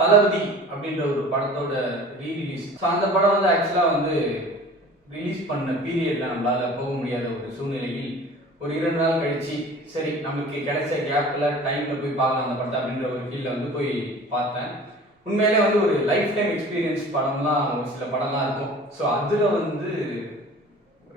தளபதி அப்படின்ற ஒரு படத்தோட ரீரிலீஸ். ஸோ அந்த படம் வந்து ஆக்சுவலாக வந்து ரிலீஸ் பண்ண பீரியடில் நம்மளால் போக முடியாத ஒரு சூழ்நிலையில் ஒரு 2 நாள் கழிச்சு சரி நமக்கு கிடைச்ச கேப்பில் டைமில் போய் பார்க்கலாம் அந்த படத்தை அப்படின்ற ஒரு ஃபீல்டில் வந்து போய் பார்த்தேன். உண்மையிலே வந்து ஒரு லைஃப் டைம் எக்ஸ்பீரியன்ஸ் படம்லாம் ஒரு சில படம்லாம் இருக்கும். ஸோ அதில் வந்து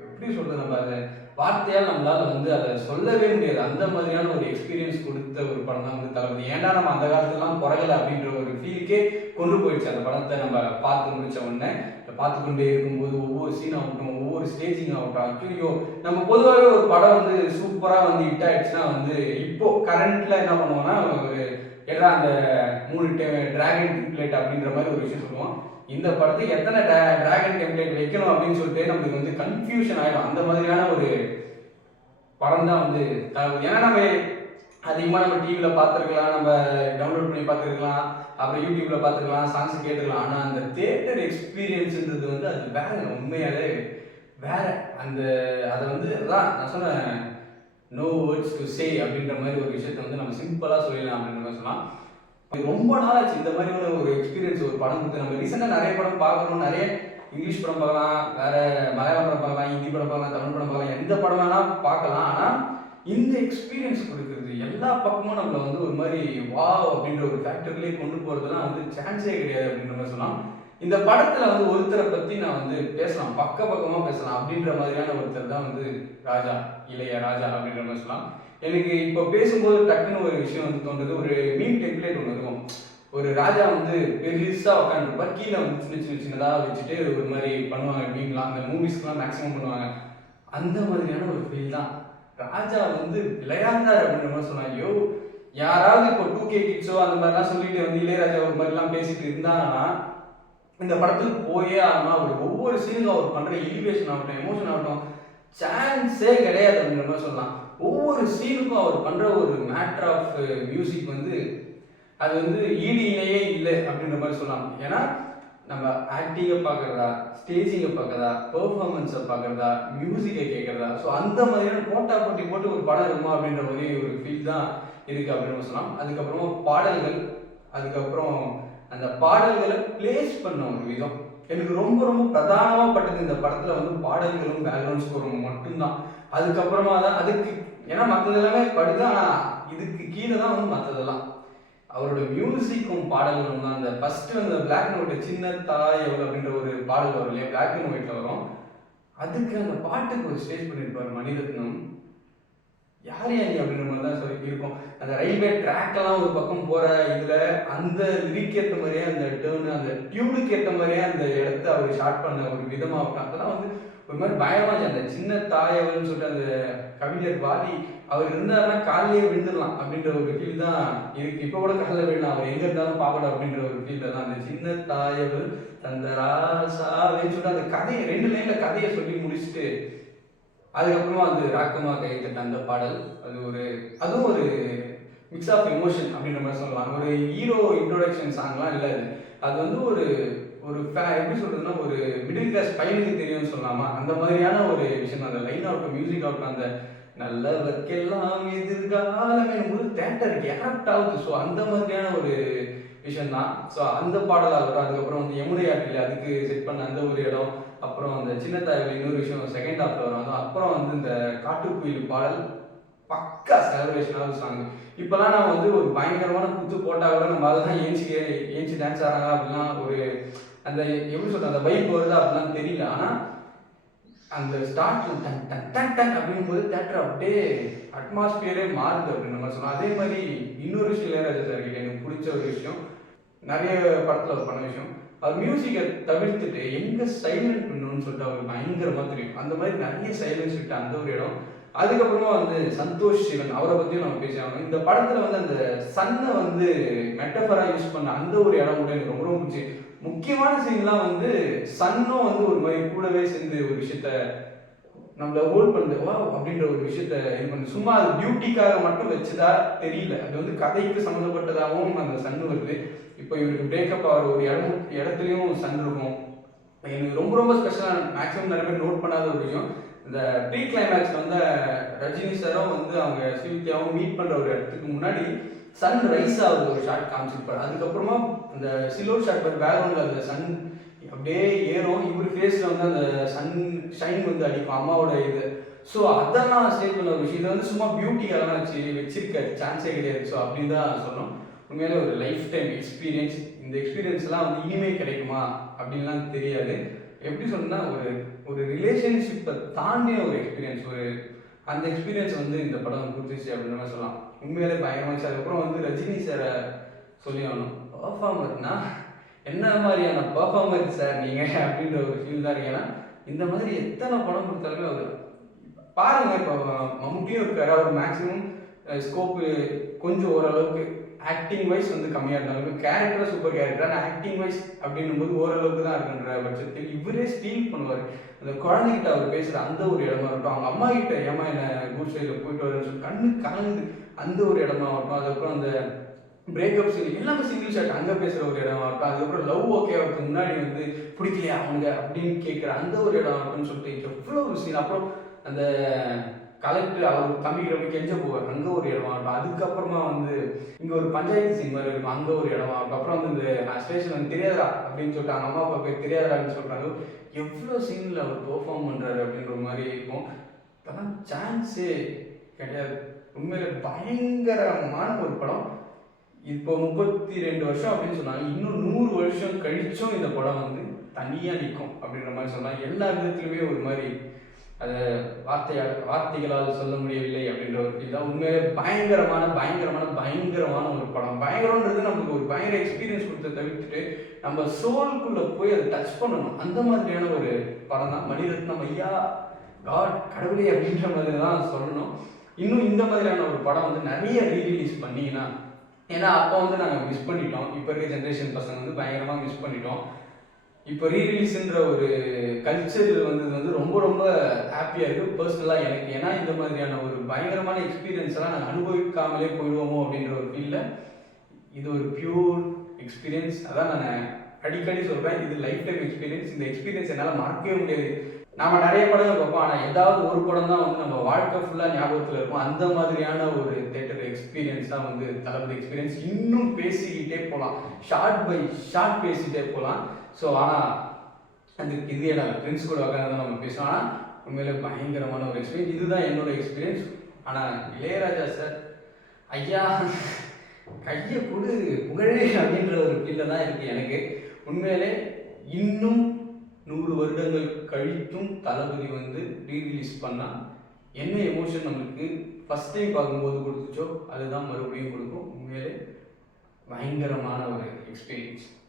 எப்படி சொல்கிறது, நம்ம அதை வார்த்தையால் நம்மளால் வந்து அதை சொல்லவே முடியாது. அந்த மாதிரியான ஒரு எக்ஸ்பீரியன்ஸ் கொடுத்த ஒரு படம் தான் வந்து தளபதி. ஏன்டா நம்ம அந்த காலத்துலாம் குறகலை அப்படின்ற ஒரு ஃபீலுக்கே கொண்டு போயிடுச்சு அந்த படத்தை நம்ம பார்த்து முடிச்ச உடனே. பார்த்து கொண்டே இருக்கும்போது ஒவ்வொரு சீன் ஆகட்டும், ஒவ்வொரு ஸ்டேஜிங் ஆகட்டும், ஐயோ நம்ம பொதுவாகவே ஒரு படம் வந்து சூப்பராக வந்து ஹிட் ஆயிடுச்சுன்னா வந்து இப்போ கரண்ட்ல என்ன பண்ணுவோம்னா ஒரு ஏன்னா அந்த 3 டிராகன் டெம்ப்ளேட் அப்படின்ற மாதிரி ஒரு விஷயம் சொல்லுவோம். இந்த படத்துக்கு எத்தனை டிராகன் டெம்ப்ளேட் வைக்கணும் அப்படின்னு சொல்லிட்டு நமக்கு வந்து கன்ஃபியூஷன் ஆகிடும். அந்த மாதிரியான ஒரு படம் தான் வந்து ஏன்னா நம்ம அதிகமாக நம்ம டிவியில் பார்த்துருக்கலாம், நம்ம டவுன்லோட் பண்ணி பார்த்துருக்கலாம், அப்புறம் யூடியூப்பில் பார்த்துருக்கலாம், சாங்ஸ் கேட்டுக்கலாம். ஆனால் அந்த தியேட்டர் எக்ஸ்பீரியன்ஸுன்றது வந்து அது வேற, உண்மையாலே வேற. அதை வந்து அதான் நான் சொன்னேன், நோ வேர்ட்ஸ் டு சே அப்படின்ற மாதிரி ஒரு விஷயத்த வந்து நம்ம சிம்பிளாக சொல்லிடலாம் அப்படின்ற மாதிரி சொல்லலாம். ரொம்ப நாளாச்சு இந்த மாதிரியான ஒரு எக்ஸ்பீரியன்ஸ் ஒரு படம் கொடுத்து. நம்ம ரீசெண்டாக நிறைய படம் பார்க்குறோம், நிறைய இங்கிலீஷ் படம் பார்க்கலாம், வேற மலையாள படம் பார்க்கலாம், ஹிந்தி படம் பார்க்கலாம், தமிழ் படம் பார்க்கலாம், எந்த படம் வேணால் பார்க்கலாம். ஆனால் இந்த எக்ஸ்பீரியன்ஸ் கொடுக்குறது எல்லா பக்கமும் நம்மளை வந்து ஒரு மாதிரி வா அப்படின்ற ஒரு ஃபேக்டர்லேயே கொண்டு போகிறதுலாம் வந்து சான்ஸே கிடையாது அப்படின்ற மாதிரி சொல்லலாம். இந்த படத்தில் வந்து ஒருத்தரை பற்றி நான் வந்து பேசலாம், பக்கமாக பேசலாம் அப்படின்ற மாதிரியான ஒருத்தர் தான் வந்து ராஜா, இளைய ராஜா அப்படின்ற மாதிரி சொல்லலாம். எனக்கு இப்போ பேசும்போது டக்குன்னு ஒரு விஷயம் வந்து தோன்றது, ஒரு மீன் டெம்ப்ளேட் ஒன்று இருக்கும். ஒரு ராஜா வந்து பெருசாக உட்காந்துருப்பார், கீழே வந்து சின்னதாக வச்சுட்டு ஒரு மாதிரி பண்ணுவாங்க மீன்லாம், அந்த மூவிஸ்க்குலாம் மேக்ஸிமம் பண்ணுவாங்க. அந்த மாதிரியான ஒரு ஃபீல் தான் ராஜா வந்து விளையாண்டார் அப்படின்ற மாதிரி சொன்னாங்க. ஐயோ யாராவது இப்போ 2K கிட்ஸோ அந்த மாதிரிலாம் சொல்லிட்டு வந்து இளையராஜா ஒரு மாதிரிலாம் பேசிட்டு இருந்தாங்கன்னா இந்த படத்துக்கு போயே ஆகணும். அவர் ஒவ்வொரு சீனுக்கும் அவர் பண்ணுற எலிவேஷன் ஆகட்டும், எமோஷன் ஆகட்டும், சான்ஸே கிடையாது அப்படின்ற மாதிரி சொல்லலாம். ஒவ்வொரு சீனுக்கும் அவர் பண்ணுற ஒரு மேட்டர் ஆஃப் மியூசிக் வந்து அது வந்து ஈடு இணையே இல்லை அப்படின்ற மாதிரி சொல்லலாம். ஏன்னா நம்ம ஆக்டிங்கை பார்க்குறதா, ஸ்டேஜிங்கை பார்க்குறதா, பெர்ஃபார்மன்ஸை பார்க்குறதா, மியூசிக்கை கேட்குறதா, ஸோ அந்த மாதிரியான போட்டி போட்டு ஒரு படம் இருக்குமா அப்படின்ற மாதிரி ஒரு ஃபீல் தான் இருக்குது அப்படின்னு சொல்லலாம். அதுக்கப்புறமா பாடல்கள், அதுக்கப்புறம் அந்த பாடல்களை பிளேஸ் பண்ண ஒரு விதம் எனக்கு ரொம்ப ரொம்ப பிரதானமாக பட்டது. இந்த படத்தில் வந்து பாடல்களும் பேக்ரவுண்ட் ஸ்கோரும் மட்டும்தான். அதுக்கப்புறமா தான் அதுக்கு, ஏன்னா மற்றது எல்லாமே படுது, ஆனால் இதுக்கு கீழே தான் வந்து மற்றதெல்லாம் அவரோட மியூசிக்கும் பாடல்களும் தான். அந்த ஃபர்ஸ்ட் அந்த பிளாக் அண்ட் ஒயிட் சின்ன தாய் எவ்வளோ அப்படின்ற ஒரு பாடல் வரும் இல்லையா, பிளாக் அண்ட் ஒயிட்ல வரும். அதுக்கு அந்த பாட்டுக்கு ஒரு ஸ்டேஜ் பண்ணியிருப்பார் மணிரத்னம். யார் யாரி அப்படின்ற மாதிரி தான் சொல்லி இருக்கும். அந்த ரயில்வே ட்ராக்கெல்லாம் ஒரு பக்கம் போகிற இதில் அந்த லிரிக் ஏற்ற மாதிரியே அந்த டேர்னு, அந்த டியூனுக்கு ஏற்ற மாதிரியே அந்த இடத்த அவர் ஷார்ட் பண்ண ஒரு விதமாகட்டும், அதெல்லாம் வந்து ஒரு மாதிரி பயமாக. அந்த சின்ன தாயவள்னு சொல்லிட்டு அந்த கவிஞர் வாலி அவர் இருந்தாருன்னா காலையே விழுந்துடலாம் அப்படின்ற ஒரு ஃபீல் தான் இருக்கு. இப்போ கூட காலையில் விழலாம், அவர் எங்கே இருந்தாலும் பார்க்கணும் அப்படின்ற ஒரு ஃபீல் தான். அந்த சின்ன தாயவள் அந்த ராசாவேன்னு சொல்லிட்டு அந்த கதையை 2 லைனில் கதையை சொல்லி முடிச்சுட்டு அதுக்கப்புறமா அது ராக்கமா கைத்தட்ட அந்த பாடல், அதுவும் ஒரு மிக்ஸ் ஆஃப் எமோஷன் அப்படின்ற மாதிரி சொல்லலாம். ஒரு ஹீரோ இன்ட்ரோடக்ஷன் சாங்லாம் இல்லை அது. அது வந்து ஒரு எப்படி சொல்றதுன்னா ஒரு மிடில் கிளாஸ் பையனுக்கு தெரியும்னு சொல்லலாமா, அந்த மாதிரியான ஒரு விஷயம். அந்த லைன் ஆகட்டும், மியூசிக் ஆகட்டும், அந்த நல்லவர்க்கெல்லாம் எதிர்காலமே போது தேட்டருக்கு எஃபெக்ட் ஆகுது. ஸோ அந்த மாதிரியான ஒரு விஷயம் தான். ஸோ அந்த பாடலாகட்டும், அதுக்கப்புறம் வந்து யமுனை ஆற்றில் அதுக்கு செட் பண்ண அந்த ஒரு இடம், அப்புறம் அந்த சின்ன தாய்கள் இன்னொரு விஷயம் செகண்ட் ஹாஃப்ல வரும். அப்புறம் வந்து இந்த காட்டுக்குயில் பாடல் பக்கா செலிப்ரேஷனான சாங். இப்போலாம் நான் வந்து ஒரு பயங்கரமான குத்து போட்டால் கூட நம்ம அதை தான் ஏஞ்சி டான்ஸ் ஆடுறாங்க அப்படிலாம் ஒரு அந்த எப்படி சொல்றது அந்த வைப் வருது அப்படிலாம் தெரியல. ஆனால் அந்த ஸ்டார்ட்ல டன் டன் டன் டன் அப்படிங்கும் போது தேட்டர் அப்படியே அட்மாஸ்பியரே மாறுது அப்படின்னு நம்ம சொல்லலாம். அதே மாதிரி இன்னொரு விஷயம் இளையராஜா சார் கிட்ட எனக்கு பிடிச்ச ஒரு விஷயம், நிறைய படத்தில் அவர் பண்ண விஷயம், அவர் மியூசிக்கை தவிர்த்துட்டு எங்கே சைலண்ட் பண்ணணும்னு சொல்லிட்டு அவருக்கு பயங்கரமாக தெரியும். அந்த மாதிரி நிறைய சைலன்ஸ் விட்டு அந்த ஒரு இடம். அதுக்கப்புறமா வந்து சந்தோஷ் சிவன், அவரை பற்றியும் நம்ம பேசியாகணும். இந்த படத்தில் வந்து அந்த சன்னை வந்து மெட்டஃபராக யூஸ் பண்ண அந்த ஒரு இடம் கூட எனக்கு ரொம்ப ரொம்ப பிடிச்சி. முக்கியமான சீன்லாம் வந்து சன்னும் வந்து ஒரு மாதிரி கூடவே சேர்ந்து ஒரு விஷயத்த நம்மளை ஹோல்ட் பண்ணுது, வா அப்படின்ற ஒரு விஷயத்த இது பண்ணு. சும்மா அது பியூட்டிக்காக மட்டும் வச்சுதா தெரியல, அது வந்து கதைக்கு சம்மந்தப்பட்டதாகவும் அந்த சன் வருது. இப்போ இவருக்கு பிரேக்கப் ஆகிற ஒரு இடத்துலையும் சன் இருக்கும். எனக்கு ரொம்ப ரொம்ப ஸ்பெஷலாக மேக்ஸிமம் நிறைய பேர் நோட் பண்ணாத ஒரு விஷயம், இந்த ப்ரீ கிளைமேக்ஸ் வந்து ரஜினி சாரும் வந்து அவங்க ஸ்ரீவித்யாவும் மீட் பண்ணுற ஒரு இடத்துக்கு முன்னாடி சன் ரைஸ் ஆகுது ஒரு ஷாட் காமிச்சிருப்பாரு. அதுக்கப்புறமா அந்த சில்வர் ஷாட் பேக்ரவுண்டில் அந்த சன் அப்படியே ஏறும், இவர் ஃபேஸில் வந்து அந்த சன் ஷைன் வந்து அடிக்கும் அம்மாவோட இது. ஸோ அதெல்லாம் ஸ்டேட் பண்ண ஒரு விஷயம். இதை வந்து சும்மா பியூட்டிக்காக வச்சிருக்காரு, சான்ஸே கிடையாது. ஸோ அப்படின்னு தான் சொல்லணும். உண்மையிலே ஒரு லைஃப் டைம் எக்ஸ்பீரியன்ஸ். இந்த எக்ஸ்பீரியன்ஸ்லாம் வந்து இனிமே கிடைக்குமா அப்படின்லாம் தெரியாது. எப்படி சொன்னா ஒரு ஒரு ரிலேஷன்ஷிப்பை தாண்டிய ஒரு எக்ஸ்பீரியன்ஸ், ஒரு அந்த எக்ஸ்பீரியன்ஸ் வந்து இந்த படம் கொடுத்துச்சு அப்படின்னு மாதிரி சொல்லலாம். உண்மையிலே பயங்கரமாச்சு. அதுக்கப்புறம் வந்து ரஜினி சாரை சொல்லி ஆகணும். பர்ஃபார்மர்னா என்ன மாதிரியான பர்ஃபார்மர் சார் நீங்கள் அப்படின்ற ஒரு ஃபீல் தான் இருக்கு. ஏன்னா இந்த மாதிரி எத்தனை படம் கொடுத்தாலுமே அவர் பாருங்க, இப்போ மம்முட்டியும் இருக்காரு, அவர் மேக்ஸிமம் ஸ்கோப்பு கொஞ்சம் ஓரளவுக்கு ஆக்டிங் வைஸ் வந்து கம்மியாக இருந்தாலும் கேரக்டர் சூப்பர் கேரக்டர், ஆனால் ஆக்டிங் வைஸ் அப்படின்னும் போது ஓரளவுக்கு தான் இருக்குன்ற பட்சத்தில் இவரே ஸ்டீல் பண்ணுவார். அந்த குழந்தைகிட்ட அவர் பேசுகிற அந்த ஒரு இடமா இருக்கட்டும், அவங்க அம்மா கிட்ட ஏமா என்ன குட் சைடில் போயிட்டு வரேன்னு சொல்லி கண்ணு கலந்து அந்த ஒரு இடமா இருக்கட்டும், அதுக்கப்புறம் அந்த பிரேக்கப் சீன் எல்லாமே சிங்கிள் ஷாட் அங்கே பேசுகிற ஒரு இடமா இருக்கட்டும், அதுக்கப்புறம் லவ் ஓகே அவருக்கு முன்னாடி வந்து பிடிக்கலையா அவங்க அப்படின்னு கேட்குற அந்த ஒரு இடம் இருக்குன்னு சொல்லிட்டு எவ்வளோ ஒரு சீன். அப்புறம் அந்த கலெக்டர் அவர் தம்பிக்கிட்ட போய் கெஞ்ச போவார், அங்கே ஒரு இடமா இருக்கும். அதுக்கப்புறமா வந்து இங்கே ஒரு பஞ்சாயத்து சீன் மாதிரி இருக்கும், அங்கே ஒரு இடமா இருக்கும். அப்புறம் வந்து இந்த ஸ்டேஷன் வந்து தெரியாதா அப்படின்னு சொல்லிட்டு அவங்க அம்மா அப்பா போய் தெரியாதான்னு சொல்கிறாங்க. எவ்வளோ சீனில் அவர் பெர்ஃபார்ம் பண்ணுறாரு அப்படின்ற மாதிரி இருக்கும். அதெல்லாம் சான்ஸே கிடையாது. உண்மையில பயங்கரமான ஒரு படம். இப்போ 32 வருஷம் அப்படின்னு சொன்னாங்க, இன்னும் 100 வருஷம் கழிச்சும் இந்த படம் வந்து தனியாக நிற்கும் அப்படின்ற மாதிரி சொன்னாங்க. எல்லா விதத்துலையுமே ஒரு மாதிரி அதை வார்த்தைகளால் சொல்ல முடியவில்லை அப்படின்ற ஒரு ஃபீல் தான். உண்மையிலே பயங்கரமான பயங்கரமான பயங்கரமான ஒரு படம். பயங்கரம்ன்றது நமக்கு ஒரு பயங்கர எக்ஸ்பீரியன்ஸ் கொடுத்த தவிர்த்துட்டு நம்ம சோலுக்குள்ளே போய் அதை டச் பண்ணணும். அந்த மாதிரியான ஒரு படம் தான் மணிரத்னம் ஐயா, காட் கடவுளே அப்படின்ற மாதிரி தான் சொல்லணும். இன்னும் இந்த மாதிரியான ஒரு படம் வந்து நிறைய ரீரிலீஸ் பண்ணிங்கன்னா, ஏன்னா அப்போ வந்து நாங்கள் மிஸ் பண்ணிட்டோம். இப்போ இருக்க ஜென்ரேஷன் பசங்க வந்து பயங்கரமாக மிஸ் பண்ணிட்டோம். இப்போ ரீரிலீஸ்ன்ற ஒரு கல்ச்சர் வந்தது வந்து ரொம்ப ரொம்ப ஹாப்பியாக இருக்குது பர்சனலாக எனக்கு. ஏன்னா இந்த மாதிரியான ஒரு பயங்கரமான எக்ஸ்பீரியன்ஸ் எல்லாம் நாங்கள் அனுபவிக்காமலே போயிடுவோமோ அப்படின்ற ஒரு ஃபீலில் இது ஒரு பியூர் எக்ஸ்பீரியன்ஸ். அதான் நான் அடிக்கடி சொல்கிறேன், இது லைஃப் டைம் எக்ஸ்பீரியன்ஸ். இந்த எக்ஸ்பீரியன்ஸ் என்னால் மறக்கவே முடியாது. நாம் நிறைய படங்கள் பார்ப்போம், ஆனால் ஏதாவது ஒரு படம் தான் வந்து நம்ம வாழ்க்கை ஃபுல்லாக ஞாபகத்தில் இருக்கும். அந்த மாதிரியான ஒரு தேட்டர் எக்ஸ்பீரியன்ஸ் தான் வந்து தளபதி எக்ஸ்பீரியன்ஸ். இன்னும் பேசிக்கிட்டே போகலாம், ஷார்ட் பை ஷார்ட் பேசிகிட்டே போகலாம். ஸோ ஆனால் அதுக்கு இதே நான் ஃப்ரெண்ட்ஸ் கூட உட்காந்து தான் நம்ம பேசுவோம். ஆனால் உண்மையிலே பயங்கரமான ஒரு எக்ஸ்பீரியன்ஸ். இதுதான் என்னோட எக்ஸ்பீரியன்ஸ். ஆனால் இளையராஜா சார் ஐயா கையை கொடு புகழே அப்படின்ற ஒரு ஃபீலில் தான் இருக்குது எனக்கு. உண்மையிலே இன்னும் 100 வருடங்கள் கழித்தும் தளபதி வந்து ரீரிலீஸ் பண்ணால் என்ன எமோஷன் நம்மளுக்கு ஃபஸ்ட் டைம் பார்க்கும்போது கொடுத்துச்சோ அதுதான் மறுபடியும் கொடுக்கும். உண்மையிலே பயங்கரமான ஒரு எக்ஸ்பீரியன்ஸ்.